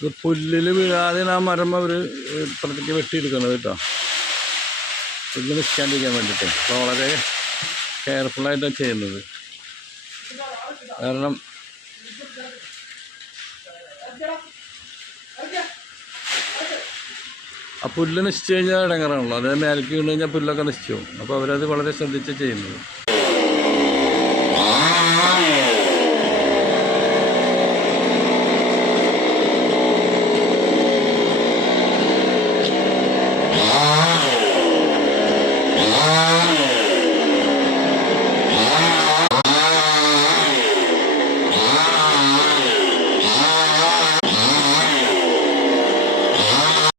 ഇത് പുല്ലിൽ വീഴാതെ ആ മരം അവർ ഇപ്പുറത്തേക്ക് വെട്ടിയെടുക്കുന്നത് കേട്ടോ, പുല്ല് നിൽക്കാണ്ടിരിക്കാൻ വേണ്ടിയിട്ട്. അപ്പോൾ വളരെ കെയർഫുള്ളായിട്ടാണ് ചെയ്യുന്നത്. കാരണം ആ പുല്ല് നശിച്ചു കഴിഞ്ഞാൽ ഇടങ്ങാറാണല്ലോ, അതായത് മേലേക്ക് വീണ് കഴിഞ്ഞാൽ പുല്ലൊക്കെ നശിച്ചു പോകും. അപ്പോൾ അവരത് വളരെ ശ്രദ്ധിച്ച് ചെയ്യുന്നത്.